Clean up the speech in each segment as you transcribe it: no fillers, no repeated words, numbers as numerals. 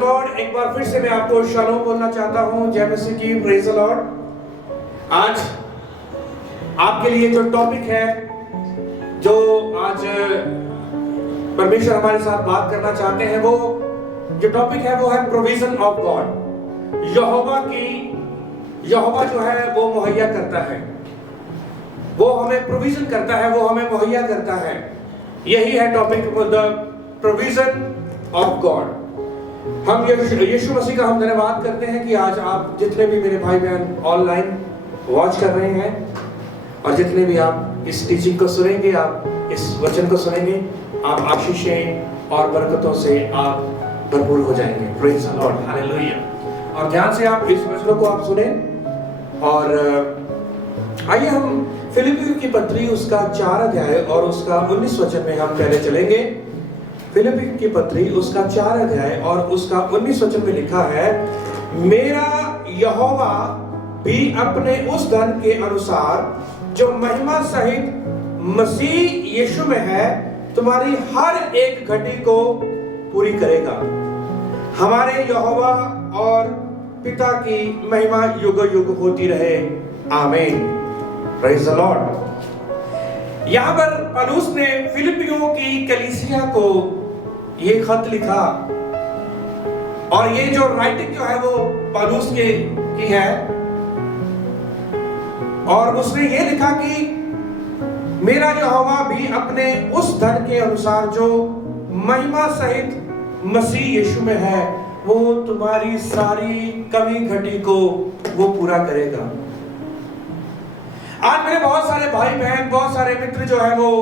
The Lord. एक बार फिर से मैं आपको शालोम बोलना चाहता हूं। जय मसीह की। Praise the Lord. आज आपके लिए जो टॉपिक है, जो आज परमेश्वर हमारे साथ बात करना चाहते हैं, वो जो टॉपिक है वो है प्रोविजन ऑफ गॉड। यहोवा जो है वो मुहैया करता है, वो हमें प्रोविजन करता है, वो हमें मुहैया करता है। यही है topic, the provision of God. हम यीशु मसीह का हम धन्यवाद करते हैं कि आज आप जितने भी मेरे भाई बहन ऑनलाइन वॉच कर रहे हैं और जितने भी आप इस टीचिंग को सुनेंगे, आप इस वचन को सुनेंगे, आप आशीषें और बरकतों से आप भरपूर हो जाएंगे। Praise the Lord, hallelujah. और ध्यान से आप इस वचनों को आप सुने। और आइए हम फिलिपियों की पत्री उसका 4 अध्याय और उसका 19 वचन में हम पहले चलेंगे। फिलिपियों की पत्री उसका 4 अध्याय और उसका 19 वचन में लिखा है, मेरा यहोवा भी अपने उस धन के अनुसार जो महिमा सहित मसीह यीशु में है, तुम्हारी हर एक घटी को पूरी करेगा। हमारे यहोवा और पिता की महिमा युग युग होती रहे। आमीन। Praise the Lord. यहां पर पौलुस ने फिलिपियों की कलीसिया को ये खत लिखा, और ये जो राइटिंग जो है वो पौलुस की है, और उसने ये लिखा कि मेरा यहोवा भी अपने उस धन के अनुसार जो महिमा सहित मसीह यीशु में है, वो तुम्हारी सारी कमी घटी को वो पूरा करेगा। आज मेरे बहुत सारे भाई बहन, बहुत सारे मित्र जो है वो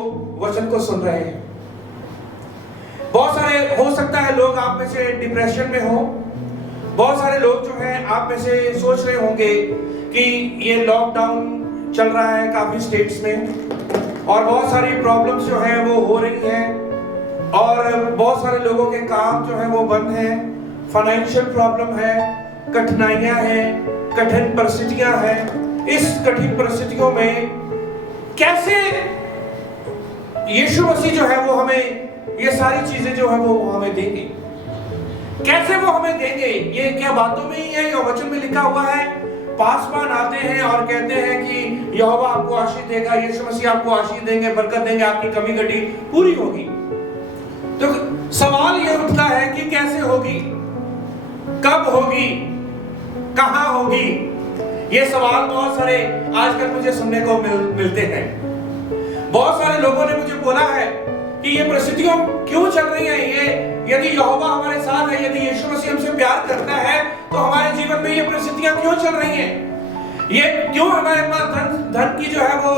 वचन को सुन रहे हैं। बहुत सारे, हो सकता है लोग आप में से डिप्रेशन में हो। बहुत सारे लोग जो हैं आप में से सोच रहे होंगे कि ये लॉकडाउन चल रहा है काफी स्टेट्स में, और बहुत सारी प्रॉब्लम्स जो है वो हो रही हैं, और बहुत सारे लोगों के काम जो है वो बंद हैं, फाइनेंशियल प्रॉब्लम है, कठिनाइयां हैं, कठिन परिस्थितियां हैं। इस कठिन परिस्थितियों में कैसे यीशु मसीह जो है वो हमें ये सारी चीजें जो है वो हमें देंगे, कैसे वो हमें देंगे? ये क्या बातों में ही है या वचन में लिखा हुआ है? पासवान आते हैं और कहते हैं कि यहोवा आपको आशीष देगा, यीशु मसीह आपको आशीष देंगे, बरकत देंगे, आपकी कमी घटी पूरी होगी। तो सवाल ये उठता है कि कैसे होगी, कब होगी, कहां होगी? ये सवाल बहुत सारे आजकल मुझे सुनने को मिलते हैं। बहुत सारे लोगों ने मुझे बोला है कि ये परिस्थितियां क्यों चल रही हैं? ये यदि यहोवा हमारे साथ है, यदि यीशु मसीह हमसे प्यार करता है, तो हमारे जीवन में ये परिस्थितियां क्यों चल रही हैं? ये क्यों हमारे पास धन की जो है वो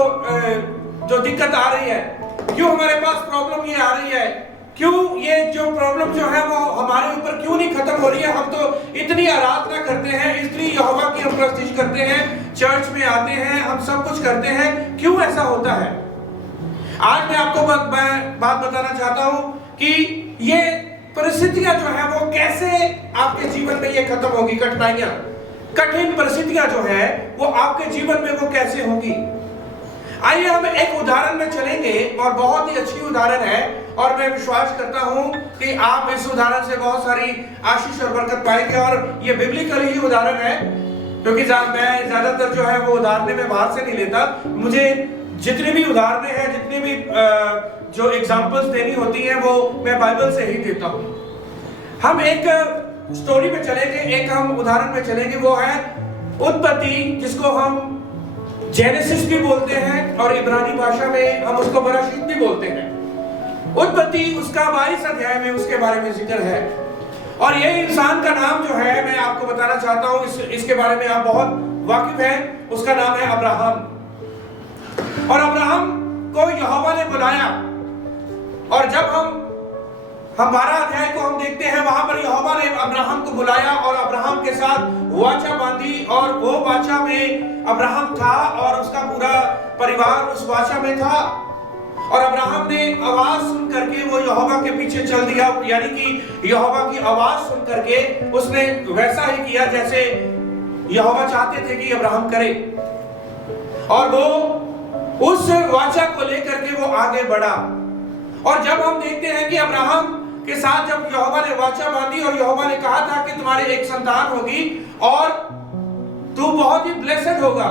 जो दिक्कत आ रही है? क्यों हमारे पास प्रॉब्लम ये आ रही है? क्यों ये जो प्रॉब्लम जो है वो हमारे ऊपर क्यों नहीं खत्म हो रही है? हम तो इतनी आराधना करते हैं, इतनी यहोवा की हम प्रस्तिश करते हैं, चर्च में आते हैं, हम सब कुछ करते हैं, क्यों ऐसा होता है? आज मैं आपको बात बताना चाहता हूं कि ये परिस्थितियां जो है वो कैसे आपके जीवन में ये खत्म होगी। कठिनाइयां, कठिन परिस्थितियां जो है वो आपके जीवन में वो कैसे होगी। आइए हम एक उदाहरण में चलेंगे, और बहुत ही अच्छी उदाहरण है, और मैं विश्वास करता हूं कि आप इस उदाहरण से बहुत सारी आशीष और बरकत पाएंगे। और ये बिब्लिकल ही उदाहरण है, क्योंकि मैं ज्यादातर जो है वो उदाहरण में बाहर से नहीं लेता। मुझे जितनी भी उदाहरणें हैं, जितनी भी जो एग्जांपल्स देनी होती हैं, वो मैं बाइबल से ही देता हूं। हम एक स्टोरी में चलेंगे, एक हम उदाहरण में चलेंगे, वो है उत्पत्ति, जिसको हम जेनेसिस भी बोलते हैं और इब्रानी भाषा में हम उसको बराशीत भी बोलते हैं। उत्पत्ति उसका 22 अध्याय में उसके बारे में जिक्र है, और ये इंसान का नाम जो है मैं आपको बताना चाहता हूं, इसके बारे में आप बहुत वाकिफ हैं। उसका नाम है अब्राहम। और अब्राहम को यहोवा ने बुलाया, और जब हम 12 अध्याय को हम देखते हैं, वहां पर यहोवा ने अब्राहम को बुलाया और अब्राहम के साथ वाचा बांधी, और वो वाचा में अब्राहम था और उसका पूरा परिवार उस वाचा में था। और अब्राहम ने आवाज सुन करके वो यहोवा के पीछे चल दिया, यानी कि यहोवा की आवाज सुन करके उसने वैसा ही किया जैसे यहोवा चाहते थे कि अब्राहम करे, और वो उस वाचा को लेकर के वो आगे बढ़ा। और जब हम देखते हैं कि अब्राहम के साथ जब यहोवा ने वाचा बांधी और यहोवा ने कहा था कि तुम्हारे एक संतान होगी और तू बहुत ही ब्लेसेड होगा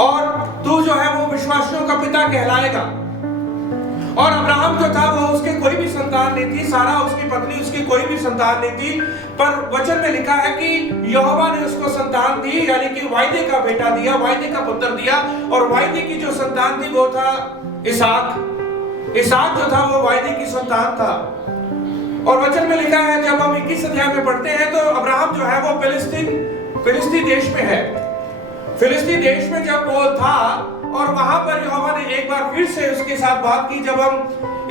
और तू जो है वो विश्वासियों का पिता कहलाएगा। और अब्राहम जो था वो उसके कोई भी संतान नहीं थी, सारा उसकी पत्नी उसकी कोई भी संतान नहीं थी, पर वचन में लिखा है कि यहोवा ने उसको संतान दी, यानी कि वायदे का बेटा दिया, वायदे का पुत्र दिया। और वायदे की जो संतान थी वो था इसहाक। इसहाक जो था वो वायदे की संतान था। और वचन में लिखा है, जब हम 21 अध्याय में पढ़ते हैं, तो अब्राहम जो है वो फिलिस्ती देश में है। फिलिस्ती देश में जब वो था और वहां पर यहोवा ने एक बार फिर से उसके साथ बात की। जब हम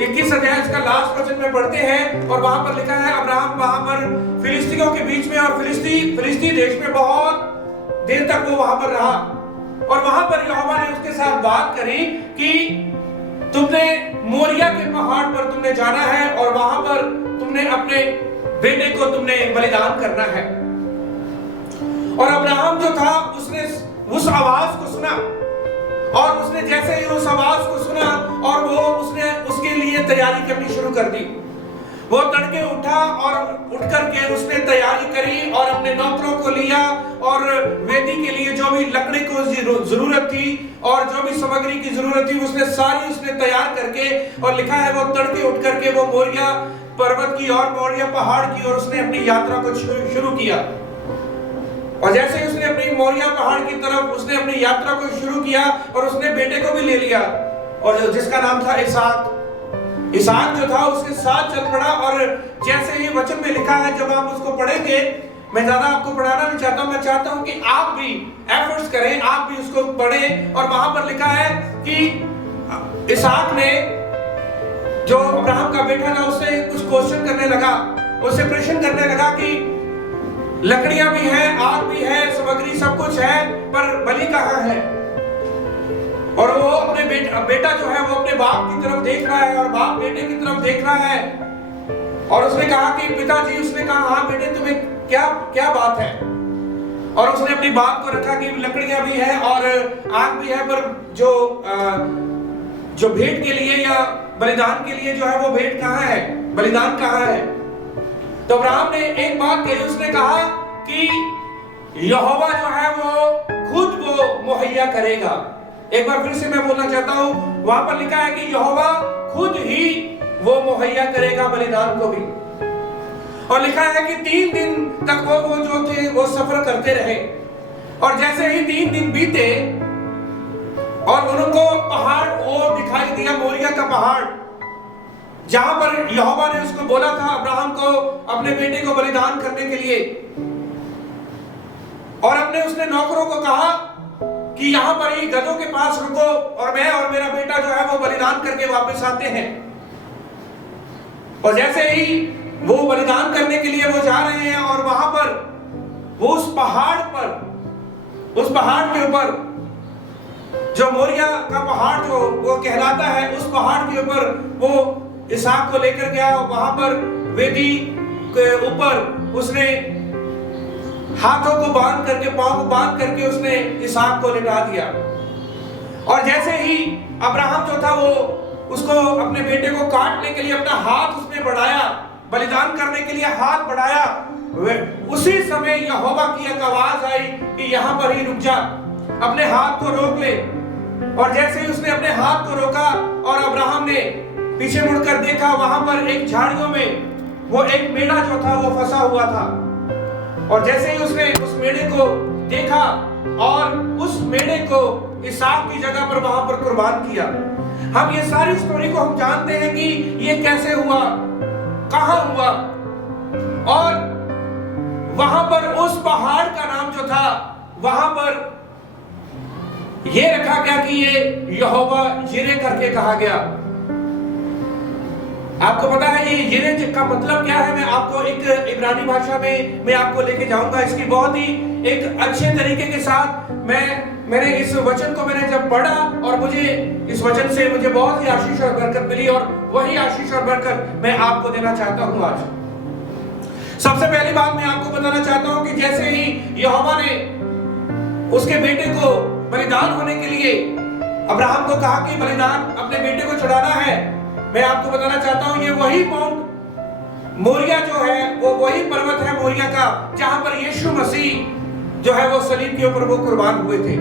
21 अध्याय इसका लास्ट वचन में पढ़ते हैं और वहां पर लिखा है, अब्राहम वहां पर फिलिस्तियों के बीच में और फिलिस्ती देश में बहुत देर तक वो वहां पर रहा। और वहां पर यहोवा ने उसके साथ बात करी कि तुमने मोरिया के पहाड़ पर तुमने जाना है और वहां पर तुमने अपने बेटे को तुमने बलिदान करना है। और अब्राहम जो था उसने उस आवाज को सुना और उसने जैसे ही उस आवाज को सुना और वो उसने उसके लिए तैयारी करनी शुरू कर दी। वो तड़के उठा और उठ करके उसने तैयारी करी और अपने नौकरों को लिया और वेदी के लिए जो भी लकड़ी को जरूरत थी और जो भी सामग्री की जरूरत थी उसने तैयार करके, और लिखा है वो तड़के उठ करके वो मोरिया पर्वत की और मोरिया पहाड़ की और उसने अपनी यात्रा को शुरू किया। और जैसे ही उसने अपनी मोरिया पहाड़ की तरफ उसने अपनी यात्रा को शुरू किया और उसने बेटे को भी ले लिया और जिसका नाम था इसहाक। इसहाक जो था उसके साथ चल पड़ा। और जैसे ही वचन में लिखा है, जब आप उसको पढ़ेंगे, मैं ज्यादा आपको पढ़ाना नहीं चाहता हूं, मैं चाहता हूं कि आप भी एफर्ट्स करें, आप भी उसको पढ़ें। और वहां पर लिखा है कि इसहाक ने, जो अब्राहम का बेटा था, उससे कुछ क्वेश्चन करने लगा, उससे प्रश्न करने लगा कि लकड़ियां भी हैं, आग भी है, सामग्री सब कुछ है, पर बलि कहां है? और वो अपने बेटा जो है वो अपने बाप की तरफ देख रहा है और बाप बेटे की तरफ देख रहा है। और उसने कहा कि पिताजी, उसने कहा हाँ बेटे, तुम्हें क्या बात है? और उसने अपनी बात को रखा कि लकड़ियां भी है और आग भी है, पर जो भेंट के लिए या बलिदान के लिए जो है वो भेंट कहां है, बलिदान कहां है? तो अब्राहम ने एक बात कही, उसने कहा कि यहोवा जो है वो खुद वो मुहैया करेगा। एक बार फिर से मैं बोलना चाहता हूं, वहां पर लिखा है कि यहोवा खुद ही वो मुहैया करेगा बलिदान को भी। और लिखा है कि 3 दिन तक वो जो थे वो सफर करते रहे। और जैसे ही 3 दिन बीते और उनको पहाड़ वो दिखाई दिया, मोरिया का पहाड़, जहां पर यहोवा ने उसको बोला था अब्राहम को अपने बेटे को बलिदान करने के लिए। और अपने उसने नौकरों को कहा कि यहां पर ही गधों के पास रुको और मैं और मेरा बेटा जो है वो बलिदान करके वापस आते हैं। और जैसे ही वो बलिदान करने के लिए वो जा रहे हैं और वहां पर वो उस पहाड़ के ऊपर, जो मोरिया का पहाड़ जो वो कहलाता है, उस पहाड़ के ऊपर वो इसहाक को लेकर गया। वहां पर वेदी के ऊपर उसने हाथों को बांध करके, पांव को बांध करके उसने इसहाक को लिटा दिया। और जैसे ही अब्राहम जो था वो उसको अपने बेटे को काटने के लिए अपना हाथ उसने बढ़ाया, बलिदान करने के लिए हाथ बढ़ाया, उसी समय यहोवा की एक आवाज आई कि यहां पर ही रुक जा, अपने हाथ को रोक ले। और जैसे ही उसने अपने हाथ को रोका और अब्राहम ने पीछे मुड़कर देखा, वहां पर एक झाड़ियों में वो एक मेढ़ा जो था वो फंसा हुआ था। और जैसे ही उसने उस मेढ़े को देखा और उस मेढ़े को इसहाक की जगह पर वहां पर कुर्बान किया। हम ये सारी स्टोरी को हम जानते हैं कि ये कैसे हुआ, कहां हुआ। और वहां पर उस पहाड़ का नाम जो था, वहां पर ये रखा गया कि ये यहोवा जिरे करके कहा गया। आपको पता है ये जिरे का मतलब क्या है? मैं आपको एक इब्रानी भाषा में मैं आपको लेके जाऊंगा। इसकी बहुत ही एक अच्छे तरीके के साथ मैंने इस वचन को मैंने जब पढ़ा और मुझे इस वचन से मुझे बहुत ही आशीष और बरकत मिली, और वही आशीष और बरकत मैं आपको देना चाहता हूं आज। सबसे पहली बात मैं आपको बताना चाहता हूं कि जैसे ही यहोवा ने उसके बेटे को बलिदान होने के लिए अब्राहम को कहा कि बलिदान अपने बेटे को चढ़ाना है, मैं आपको बताना चाहता हूं ये वही माउंट मोरिया जो है वो वही पर्वत है मोरिया का, जहां पर यीशु मसीह जो है वो सलीब के ऊपर वो कुर्बान हुए थे।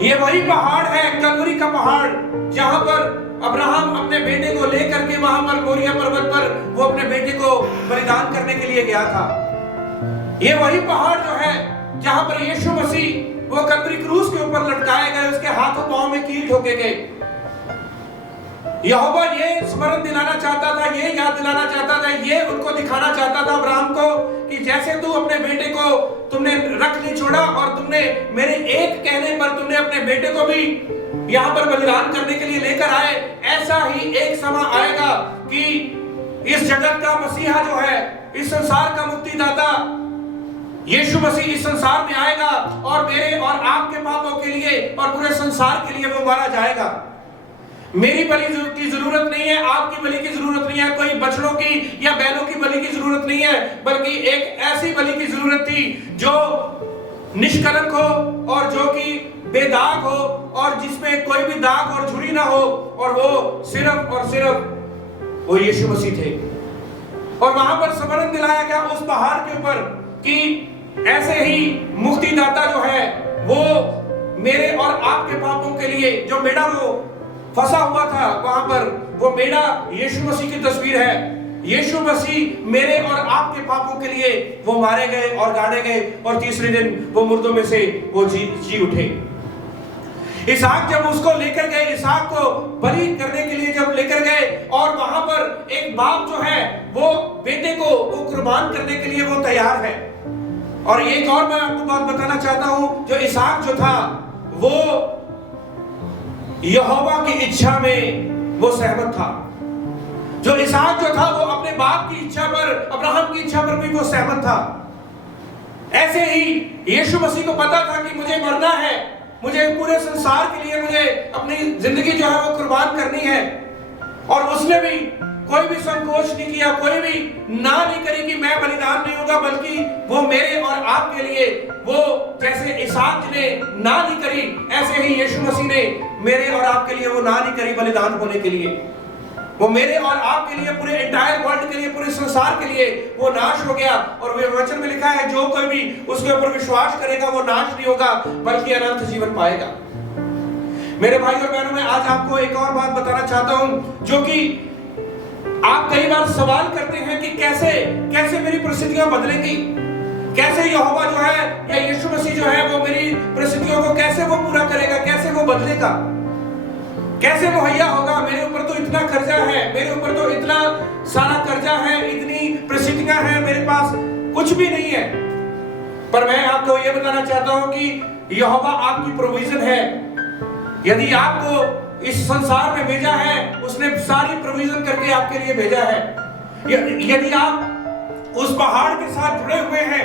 ये वही पहाड़ है, कलवरी का पहाड़, जहां पर अब्राहम अपने बेटे को लेकर के वहां पर मोरिया पर्वत पर वो अपने बेटे को बलिदान करने के लिए गया था। ये वही पहाड़ जो है जहां पर यीशु मसीह वो कलवरी क्रूस के ऊपर लटकाए गए, उसके हाथों पांव में कील ठोके गए। यहोवा ये स्मरण दिलाना चाहता था, ये याद दिलाना चाहता था, ये उनको दिखाना चाहता था अब्राहम को कि जैसे तू अपने बेटे को तुमने रख नहीं छोड़ा और तुमने मेरे एक कहने पर तुमने अपने बेटे को भी यहाँ पर बलिदान करने के लिए लेकर आए, ऐसा ही एक समय आएगा कि इस जगत का मसीहा जो है, इस संसार का मुक्तिदाता यीशु मसीह इस संसार में आएगा और मेरे और आपके पापों के लिए और पूरे संसार के लिए वो मारा जाएगा। मेरी बलि की जरूरत नहीं है, आपकी बलि की जरूरत नहीं है, कोई बछड़ों की या बैलों की बलि की जरूरत नहीं है, बल्कि एक ऐसी बलि की जरूरत थी जो निष्कलंक हो और जो कि बेदाग हो और जिसमें कोई भी दाग और झुर्री ना हो, और वो सिर्फ और सिर्फ वो यीशु मसीह थे। और वहां पर स्मरण दिलाया गया उस पहाड़ के ऊपर कि ऐसे ही मुक्तिदाता जो है वो मेरे और आपके पापों के लिए जो मेढ़ा वो फंसा हुआ था, वहां पर वो मेढ़ा यीशु मसीह की तस्वीर है। यीशु मसीह मेरे और आपके पापों के लिए वो मारे गए और गाड़े गए और तीसरे दिन वो मुर्दों में से वो जी उठे। इसहाक जब उसको लेकर गए, इसहाक को बलि करने के लिए जब लेकर गए और वहां पर एक बाप जो है वो बेटे को वो कुर्बान करने के लिए वो तैयार है। और एक और मैं आपको बात बताना चाहता हूं, जो इसहाक जो था वो यहोवा की इच्छा में वो सहमत था। जो इसहाक जो था वो अपने बाप की इच्छा पर, अब्राहम की इच्छा पर भी वो सहमत था। ऐसे ही यीशु मसीह को पता था कि मुझे मरना है, मुझे पूरे संसार के लिए मुझे अपनी जिंदगी जो है वो कुर्बान करनी है। और उसने भी कोई भी संकोच नहीं किया, कोई भी ना नहीं करी कि मैं बलिदान नहीं होगा, बल्कि वो मेरे और आपके लिए वो जैसे इसहाक ने ना नहीं करी, ऐसे ही यीशु मसीह ने मेरे और आपके लिए वो ना नहीं करी बलिदान होने के लिए। वो मेरे और आपके लिए, पूरे एंटायर वर्ल्ड के लिए, पूरे संसार के लिए वो नाश हो गया। और वे वचन में लिखा है जो कोई भी उसके ऊपर विश्वास करेगा वो नाश नहीं होगा बल्कि अनंत जीवन पाएगा। मेरे भाई और बहनों, मैं आज आपको एक और बात बताना चाहता हूं, जो कि आप कई बार सवाल करते हैं कि कैसे कैसे मेरी परिस्थितियां बदलेंगी, कैसे यहोवा जो है या यीशु मसीह जो है वो मेरी परिस्थितियों को कैसे वो पूरा करेगा, कैसे वो बदलेगा, कैसे मुहैया होगा। मेरे ऊपर तो इतना खर्चा है, मेरे ऊपर तो इतना सारा कर्जा है, इतनी परिस्थितियां हैं, मेरे पास कुछ भी नहीं है। पर मैं आपको ये बताना चाहता हूं कि यहोवा आपकी प्रोविजन है। यदि आपको इस संसार में भेजा है, उसने सारी प्रोविजन करके आपके लिए भेजा है। यदि आप उस पहाड़ के साथ जुड़े हुए हैं,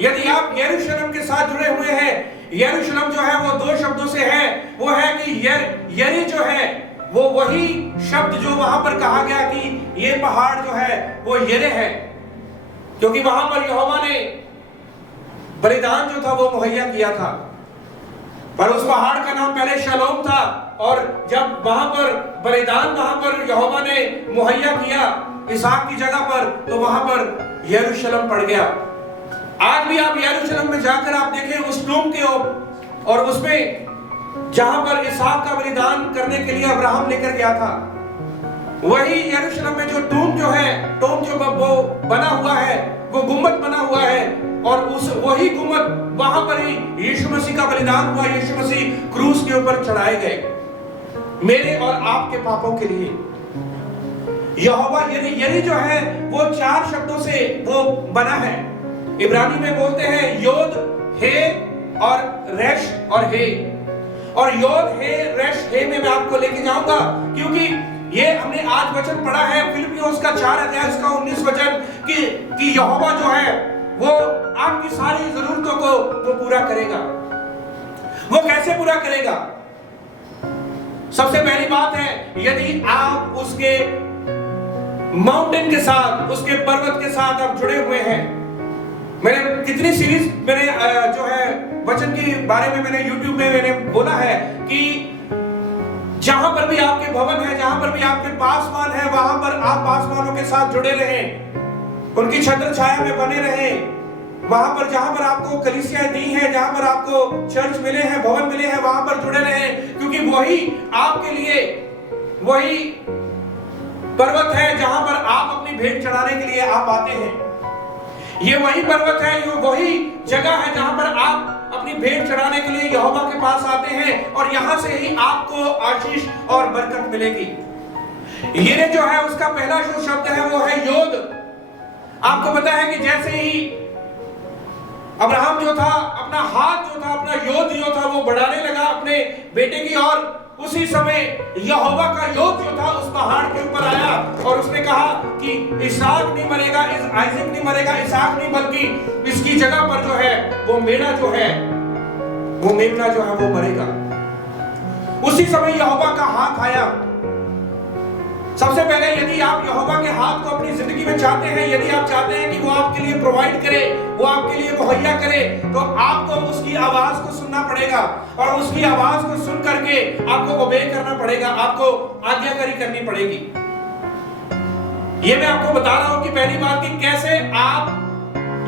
यदि आप यरूशलेम के साथ जुड़े हुए हैं, यरूशलेम जो है वो दो शब्दों से है, वो है कि यरी जो है वो वही शब्द जो वहां पर कहा गया कि ये पहाड़ जो है वो यरे है, क्योंकि वहां पर यहोवा ने बलिदान जो था वो मुहैया किया था। पर उस पहाड़ का नाम पहले शलोम था, और जब वहां पर बलिदान वहां पर यहोवा ने मुहैया किया इसहाक की जगह पर, तो वहां पर यरूशलेम पड़ गया। आज भी आप यरूशलेम में जाकर आप देखें उस टूम के और उसमें जहां पर इसहाक का बलिदान करने के लिए अब्राहम लेकर गया था, वही यरूशलेम में जो टूम जो है, टूम जो वो बना हुआ है, वो गुम्बद बना हुआ है, और उस वही गुम्बद वहां पर ही यीशु मसीह का बलिदान हुआ। यीशु मसीह क्रूस के ऊपर चढ़ाए गए मेरे और आपके पापों के लिए। यहोवा यरी जो है वो चार शब्दों से वो बना है। इब्रानी में बोलते हैं योद, हे और रेश और हे। और योद, हे, रेश, हे में मैं आपको लेके जाऊंगा, क्योंकि ये हमने आज वचन पढ़ा है फिलिपियोस का 4 अध्याय इसका 19 वचन कि यहोवा जो है वो आपकी सारी जरूरतों को वो पूरा करेगा। वो कैसे पूरा करेगा? सबसे पहली बात है, यदि आप उसके माउंटेन के साथ, उसके पर्वत के साथ आप जुड़े हुए हैं। मैंने कितनी सीरीज मैंने जो है वचन के बारे में मैंने YouTube में मैंने बोला है कि जहां पर भी आपके भवन है, जहां पर भी आपके पासवान है, वहां पर आप पासवानों के साथ जुड़े रहें। उनकी छत्र छाया में बने रहें। वहां पर जहां पर आपको कलीसियाएं दी हैं, जहां पर आपको चर्च मिले हैं, भवन मिले हैं, वहां पर जुड़े रहें, क्योंकि वही आपके लिए वही पर्वत है जहां पर आप अपनी भेंट चढ़ाने के लिए आप आते हैं। ये वही पर्वत है, ये वही जगह है जहां पर आप अपनी भेंट चढ़ाने के लिए यहोवा के पास आते हैं और यहां से ही आपको आशीष और बरकत मिलेगी। ये जो है उसका पहला जो शब्द है वो है योद। आपको पता है कि जैसे ही अब्राहम जो था अपना हाथ जो था, अपना योद जो था वो बढ़ाने लगा अपने बेटे की ओर, उसी समय यहोवा का योद जो था उस पहाड़ के ऊपर आया और उसने कहा कि इसहाक नहीं मरेगा, आइजक नहीं मरेगा, इसहाक नहीं, बल्कि इसकी जगह पर जो है वो मेढ़ा जो है, वो मेमना जो है वो मरेगा। उसी समय यहोवा का हाथ आया। सबसे पहले यदि आप यहोवा के हाथ को अपनी जिंदगी में चाहते हैं, यदि आप चाहते हैं कि वो आपके लिए प्रोवाइड करे, वो आपके लिए मुहैया करे, तो आपको उसकी आवाज को सुनना पड़ेगा और उसकी आवाज को सुन करके आपको ओबे करना पड़ेगा, आपको आज्ञाकारी करनी पड़ेगी। ये मैं आपको बता रहा हूं कि पहली बात कि कैसे आप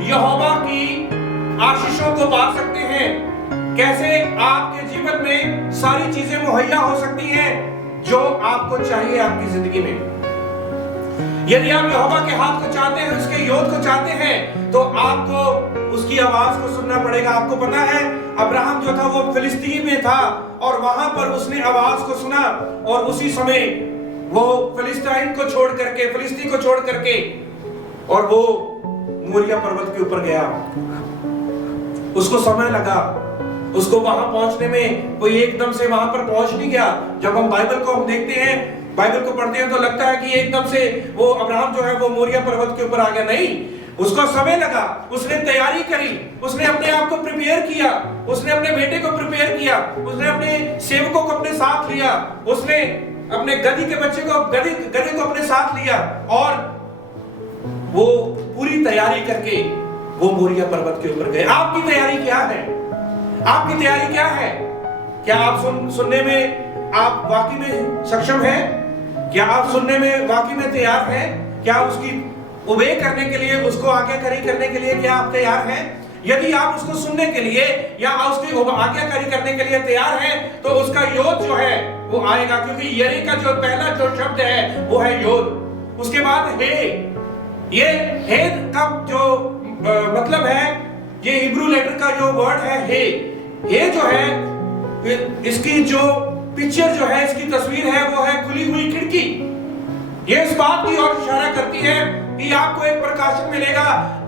यहोवा की आशीषों को पा सकते हैं, कैसे आपके जीवन में सारी चीजें मुहैया हो सकती हैं जो आपको चाहिए आपकी जिंदगी में। यदि आप यहोवा के हाथ को चाहते हैं, उसके योद को चाहते हैं, तो आपको उसकी आवाज को सुनना पड़ेगा। आपको पता है अब्राहम जो था वो फिलिस्तीन में था और वहां पर उसने आवाज को सुना और उसी समय वो फिलिस्तीन को छोड़ करके और वो मोरिया पर्वत के ऊपर गया। उसको समय लगा, उसको वहां पहुंचने में कोई एकदम से वहां पर पहुंच नहीं गया। जब हम बाइबल को देखते हैं, बाइबल को पढ़ते हैं, तो लगता है कि एकदम से वो अब्राहम जो है वो मोरिया पर्वत के ऊपर आ गया। नहीं, उसको समय लगा, उसने तैयारी करी, उसने अपने आप को प्रिपेयर किया, उसने अपने बेटे को प्रिपेयर किया, उसने अपने सेवकों को अपने साथ लिया, उसने अपने गधी के बच्चे को गधे को अपने साथ लिया और वो पूरी तैयारी करके वो मोरिया पर्वत के ऊपर गए। आपकी तैयारी क्या है? आपकी तैयारी क्या है? क्या आप सुनने में आप वाकई में सक्षम हैं? क्या आप सुनने में वाकई में तैयार हैं? क्या उसकी ओबे करने के लिए, उसको आज्ञाकारी करने के लिए क्या आप तैयार हैं? यदि आप उसको सुनने के लिए या उसकी आज्ञाकारी करने के लिए तैयार हैं, तो उसका योद जो है वो आएगा, क्योंकि यरी का जो पहला जो शब्द है वो है योद। उसके बाद हे, ये हे का जो मतलब है, ये हिब्रू लेटर का जो वर्ड है हे जो है, इसकी जो पिक्चर जो है, इसकी तस्वीर है वो है खुली हुई खिड़की। ये इस बात की ओर इशारा करती है कि आपको एक प्रकाशन मिलेगा,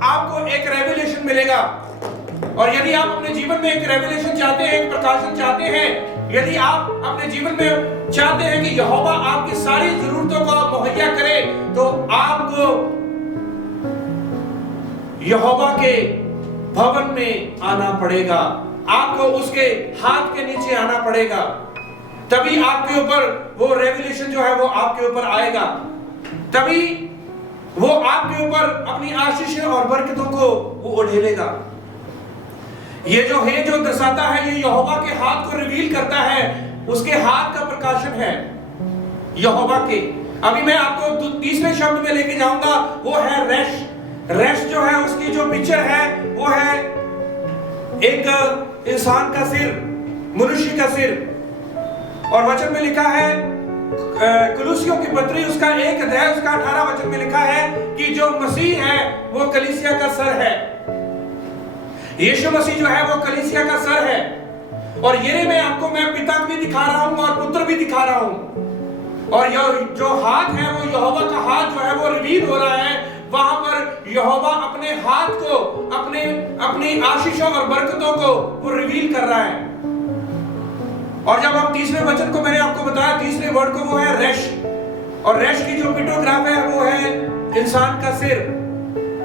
आपको एक रेवलेशन मिलेगा। और यदि आप अपने जीवन में एक रेवलेशन चाहते हैं, एक प्रकाशन चाहते हैं, यदि आप अपने जीवन में चाहते हैं कि यहोवा आपकी सारी जरूरतों को मुहैया करे, तो आपको यहोवा के भवन में आना पड़ेगा, आपको उसके हाथ के नीचे आना पड़ेगा। तभी आपके ऊपर वो रेवलेशन जो है वो आपके ऊपर आएगा, तभी वो आपके ऊपर अपनी आशीषें और बरकतों को वो उड़ेलेगा। ये जो है जो दर्शाता है, ये यहोवा के हाथ को रिवील करता है, उसके हाथ का प्रकाशन है यहोवा के। अभी मैं आपको तीसरे शब्द में लेके जाऊंगा, वो है रेश। रेश जो है उसकी जो पिक्चर है वो है एक इंसान का सिर, मनुष्य का सिर। और वचन में लिखा है कुलुसियों की पत्री उसका 1 अध्याय उसका 18 वचन में लिखा है कि जो मसीह है वो कलीसिया का सर है। यीशु मसीह जो है वो कलीसिया का सर है। और ये मैं पिता भी दिखा रहा हूं और पुत्र भी दिखा रहा हूं। और जो हाथ है वो यहोवा का हाथ जो है वो रिवील हो रहा है। वहां पर यहोवा अपने हाथ को, अपनी आशीषों और बरकतों को वो रिवील कर रहा है। और जब हम तीसरे वचन को मैंने आपको बताया, तीसरे वर्ड को वो है रेश। और रेश की जो पिक्टोग्राफ है वो है इंसान का सिर।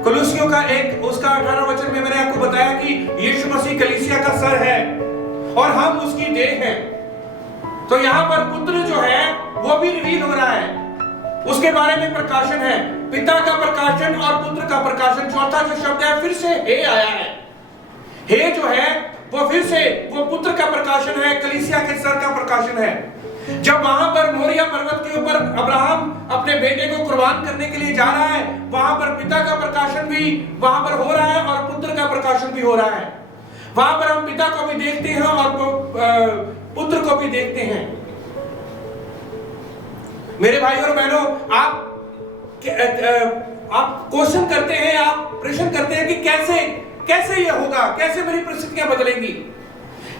कुलुसियों का 1 उसका 18 वचन में मैंने आपको बताया कि यीशु मसीह कलीसिया का सर है और हम उसकी देह हैं। तो यहाँ पर पुत्र जो है वो भी रिवील हो रहा है, उसके बारे में प्रकाशन है, पिता का प्रकाशन और पुत्र का प्रकाशन। चौथा जो शब्द है फिर से हे आया है। हे जो है वो फिर से वो पुत्र का प्रकाशन है, कलीसिया के सर का प्रकाशन है। जब वहां पर मोरिया पर्वत के ऊपर अब्राहम अपने बेटे बेटे को कुर्बान करने के लिए जा रहा है, वहां पर पिता का प्रकाशन भी वहां पर हो रहा है और पुत्र का प्रकाशन भी हो रहा है। वहां पर हम पिता को भी देखते हैं और पुत्र को भी देखते हैं। मेरे भाई और बहनों, आप क्वेश्चन करते हैं, आप प्रश्न करते हैं कि कैसे यह होगा, कैसे मेरी परिस्थितियां बदलेंगी।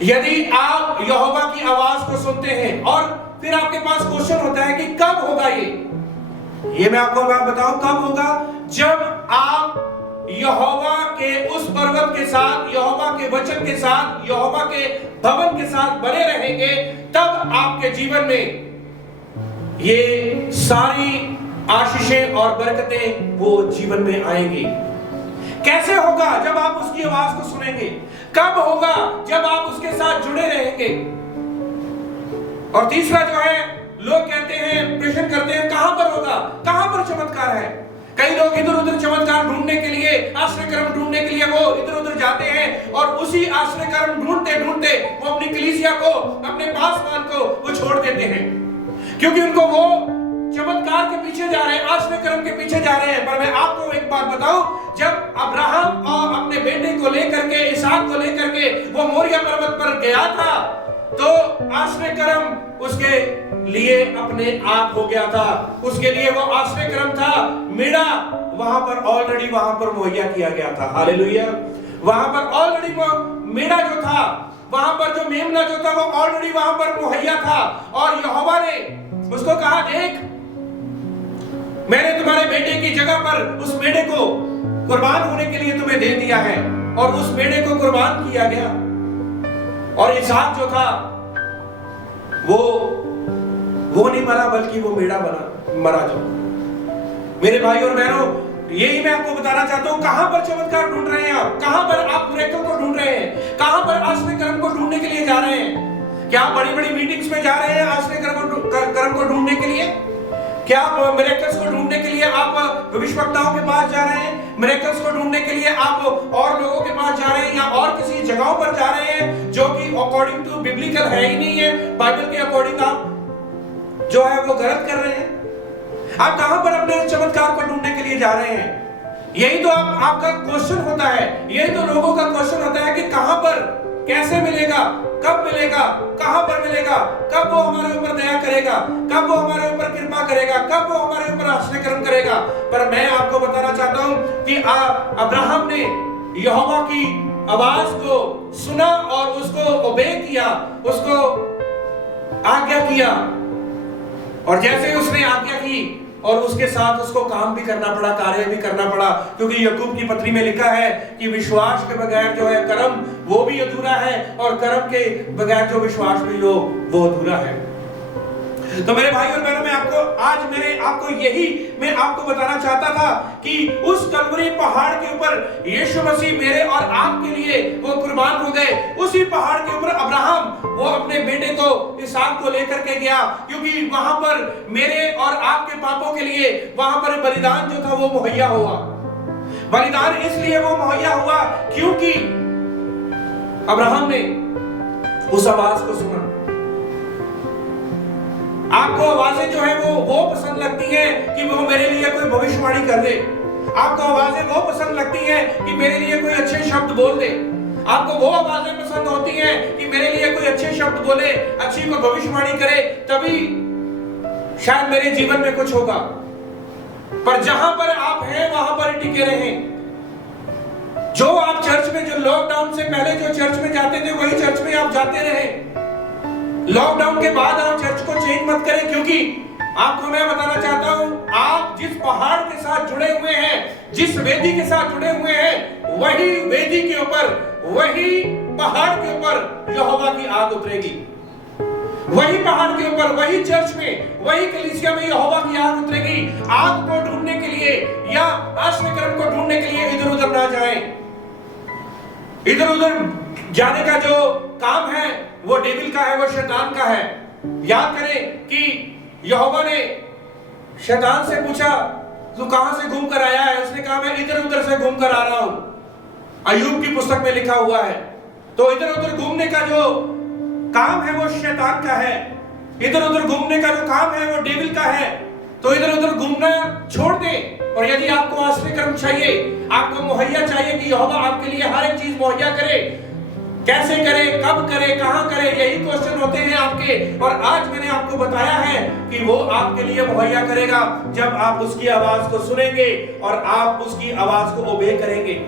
यदि आप यहोवा की आवाज को सुनते हैं और फिर आपके पास क्वेश्चन होता है कि कब होगा ये मैं आपको बताऊं कब होगा, जब आप यहोवा के उस पर्वत के साथ, यहोवा के वचन के साथ, यहोवा के भवन के साथ बने रहेंगे, तब आपके जीवन में ये सारी आशीषें और बरकतें वो जीवन में आएंगी। कैसे होगा? जब आप उसकी आवाज को सुनेंगे। कब होगा? जब आप उसके साथ जुड़े रहेंगे। और तीसरा जो है, लोग कहते हैं, प्रश्न करते हैं, कहां पर होगा, कहां पर चमत्कार है। कई लोग इधर उधर चमत्कार ढूंढने के लिए, आश्रय कर्म ढूंढने के लिए वो इधर उधर जाते हैं और उसी आश्रय कर्म ढूंढते ढूंढते वो अपनी कलीसिया को, अपने पासवान को वो छोड़ देते हैं, क्योंकि उनको वो चमत्कार के पीछे जा रहे हैं, आश्रय कर्म के पीछे जा रहे हैं। पर मैं आपको एक बात बताऊं, जब अब्राहम और अपने बेटे को लेकर के, इसहाक को लेकर के वो मोरिया पर्वत पर गया था, तो आश्रय कर्म उसके लिए अपने आप हो गया था। उसके लिए वो आश्रय कर्म था, मेढ़ा वहां पर ऑलरेडी वहां पर मुहैया किया गया था। हालेलुया। वहां पर ऑलरेडी वो मेढ़ा जो था, वहां पर जो मेमना जो था, वो ऑलरेडी वहां पर मुहैया था। और यहोवा ने उसको कहा, देख, मैंने तुम्हारे बेटे की जगह पर उस मेढ़े को कुर्बान होने के लिए तुम्हें दे दिया है। और उस मेढ़े को कुर्बान किया गया और इसहाक जो था वो नहीं मरा, बल्कि वो मेढ़ा मरा जो। मेरे भाई और बहनों, यही मैं आपको बताना चाहता हूं, कहां पर चमत्कार ढूंढ रहे हैं आप, कहां पर आप मिरेकल को ढूंढ रहे हैं, कहां पर आश्रय कर्म को ढूंढने के लिए जा रहे हैं। क्या आप बड़ी बड़ी मीटिंग्स में जा रहे हैं आश्रय कर्म को ढूंढने के लिए? क्या आप मिरेकल्स को ढूंढने के लिए आप भविष्यवक्ताओं के पास जा रहे हैं? मिरेकल्स को ढूंढने के लिए आप और लोगों के पास जा रहे हैं, या और किसी जगहों पर जा रहे हैं जो कि अकॉर्डिंग टू बिब्लिकल है ही नहीं है, बाइबल के अकॉर्डिंग आप जो है वो गलत कर रहे हैं। आप कहां पर अपने चमत्कार को ढूंढने के लिए जा रहे हैं? यही तो आपका क्वेश्चन होता है, यही तो लोगों का क्वेश्चन होता है कि कहां पर, कैसे मिलेगा, कब मिलेगा, कहां पर मिलेगा, कब वो हमारे ऊपर दया करेगा, कब वो हमारे ऊपर कृपा करेगा, कब वो हमारे ऊपर आश्रय कर्म करेगा। पर मैं आपको बताना चाहता हूं कि अब्राहम ने यहोवा की आवाज को सुना और उसको ओबे किया, उसको आज्ञा किया। और जैसे उसने आज्ञा की और उसके साथ उसको काम भी करना पड़ा, कार्य भी करना पड़ा, क्योंकि याकूब की पत्री में लिखा है कि विश्वास के बगैर जो है कर्म वो भी अधूरा है, और कर्म के बगैर जो विश्वास भी हो वो अधूरा है। तो मेरे भाई और बहनों, मैं आपको बताना चाहता था कि उस कलवरी पहाड़ के ऊपर यीशु मसीह मेरे और आपके लिए वो कुर्बान हो गए। उसी पहाड़ के ऊपर अब्राहम वो अपने बेटे को, इसहाक को लेकर के गया, क्योंकि वहां पर मेरे और आपके पापों के लिए वहां पर बलिदान जो था वो मुहैया हुआ। बलिदान इसलिए वो मुहैया हुआ क्योंकि अब्राहम ने उस आवाज को सुना। आपको आवाजें जो है वो पसंद लगती हैं कि वो मेरे लिए कोई भविष्यवाणी कर दे। आपको आवाजें वो पसंद लगती हैं कि मेरे लिए कोई अच्छे शब्द बोल दे। आपको वो आवाजें पसंद होती हैं कि मेरे लिए कोई अच्छे शब्द बोले, अच्छी कोई भविष्यवाणी करे, तभी शायद मेरे जीवन में कुछ होगा। पर जहां पर आप हैं वहां पर टिके रहें। जो आप चर्च में, जो लॉकडाउन से पहले जो चर्च में जाते थे, वही चर्च में आप जाते रहे। लॉकडाउन के बाद आप चर्च को चेंज मत करें, क्योंकि आपको मैं बताना चाहता हूं, आप जिस पहाड़ के साथ जुड़े हुए हैं, जिस वेदी के साथ जुड़े हुए हैं, वही वेदी के ऊपर, वही पहाड़ के ऊपर यहोवा की आग उतरेगी। वही पहाड़ के ऊपर, वही चर्च में, वही कलीसिया में यहोवा की आग उतरेगी। आग को ढूंढने के लिए या आश्रय कर्म को ढूंढने के लिए इधर उधर ना जाएं। इधर उधर जाने का जो काम है वो डेविल का है, वो शैतान का है। याद करें कि यहोवा ने शैतान से पूछा, तू कहां से घूम कर आया है? उसने कहा, मैं इधर उधर से घूम कर आ रहा हूं। अय्यूब की पुस्तक में लिखा हुआ है। तो इधर उधर घूमने का जो काम है वो शैतान का है, इधर उधर घूमने का जो काम है वो डेविल का है। तो इधर उधर घूमना छोड़ दें। और यदि आपको आश्रय कर्म चाहिए, आपको मुहैया चाहिए कि यहोवा आपके लिए हर एक चीज मुहैया करे, कैसे करे, कब करे, कहां करे, यही क्वेश्चन होते हैं आपके। और आज मैंने आपको बताया है कि वो आपके लिए मुहैया करेगा जब आप उसकी आवाज को सुनेंगे और आप उसकी आवाज को ओबे करेंगे।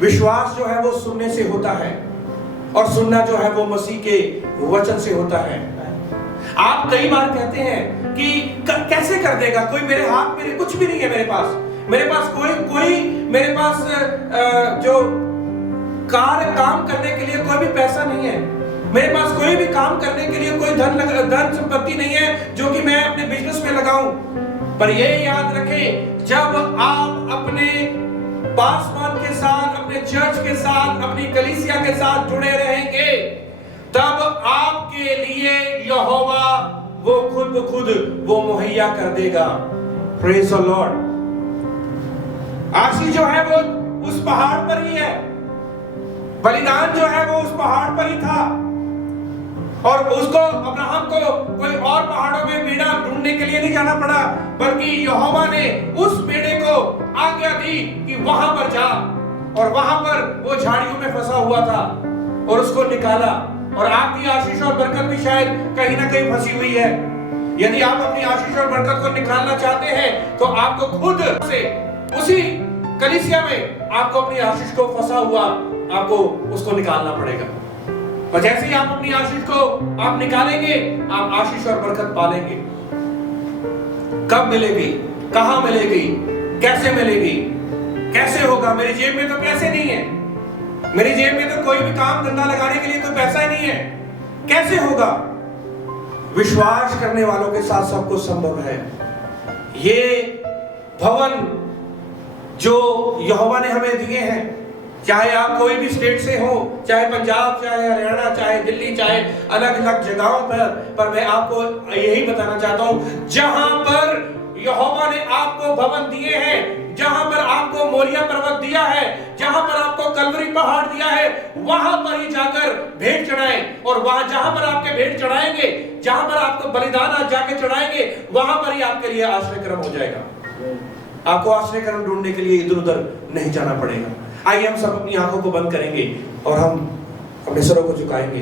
विश्वास जो है वो सुनने से होता है और सुनना जो है वो मसीह के वचन से होता है। आप कई बार कहते हैं कि कैसे कर देगा कोई, मेरे हाथ मेरे कुछ भी नहीं है, मेरे पास कोई मेरे पास जो काम करने के लिए कोई भी पैसा नहीं है, मेरे पास कोई भी काम करने के लिए कोई धन संपत्ति नहीं है जो कि मैं अपने बिजनेस में लगाऊं। पर ये याद रखें, जब आप अपने पासवान के साथ, अपने चर्च के साथ, अपनी कलीसिया के साथ जुड़े रहेंगे, तब आपके लिए यहोवा वो खुद वो मुहैया कर देगा। Praise the Lord. आशीष जो है वो उस पहाड़ पर ही है, बलिदान जो है वो उस पहाड़ पर ही था। और उसको, अब्राहम को कोई और पहाड़ों में मेढ़ा ढूंढने के लिए नहीं जाना पड़ा, बल्कि यहोवा ने उस मेढ़े को आज्ञा दी कि वहां पर जा, और वहां पर वो झाड़ियों में फंसा हुआ था और उसको निकाला। और आपकी आशीष और बरकत भी शायद कहीं ना कहीं फंसी हुई है। यदि आप अपनी आशीष और बरकत को निकालना चाहते हैं तो आपको खुद से उसी कलीसिया में आपको अपनी आशीष को फंसा हुआ आपको उसको निकालना पड़ेगा। और जैसे ही आप अपनी आशीष को आप निकालेंगे, आप आशीष और बरकत पालेंगे। कब मिलेगी, कहां मिलेगी, कैसे मिलेगी, कैसे होगा? मेरी जेब में तो पैसे नहीं है, मेरी जेब में तो कोई भी काम धंधा लगाने के लिए कोई पैसा ही नहीं है, कैसे होगा? विश्वास करने वालों के साथ सब कुछ संभव है। ये भवन जो यहोवा ने हमें दिए हैं, चाहे आप कोई भी स्टेट से हो, चाहे पंजाब, चाहे हरियाणा, चाहे दिल्ली, चाहे अलग अलग जगहों पर मैं आपको यही बताना चाहता हूं, जहां पर यहोवा ने आपको भवन दिए हैं, जहां पर आपको मोरिया पर्वत दिया है, जहां पर आपको कलवरी पहाड़ दिया है, वहां पर ही जाकर भेंट चढ़ाएं। और वहां जहां पर आपके भेंट चढ़ाएंगे, जहां पर आपको बलिदान आज जाके चढ़ाएंगे, वहां पर ही आपके लिए आश्रय क्रम हो जाएगा। आपको आश्रय क्रम ढूंढने के लिए इधर उधर नहीं जाना पड़ेगा। आइए हम सब अपनी आंखों को बंद करेंगे और हम अपने सरों को झुकाएंगे।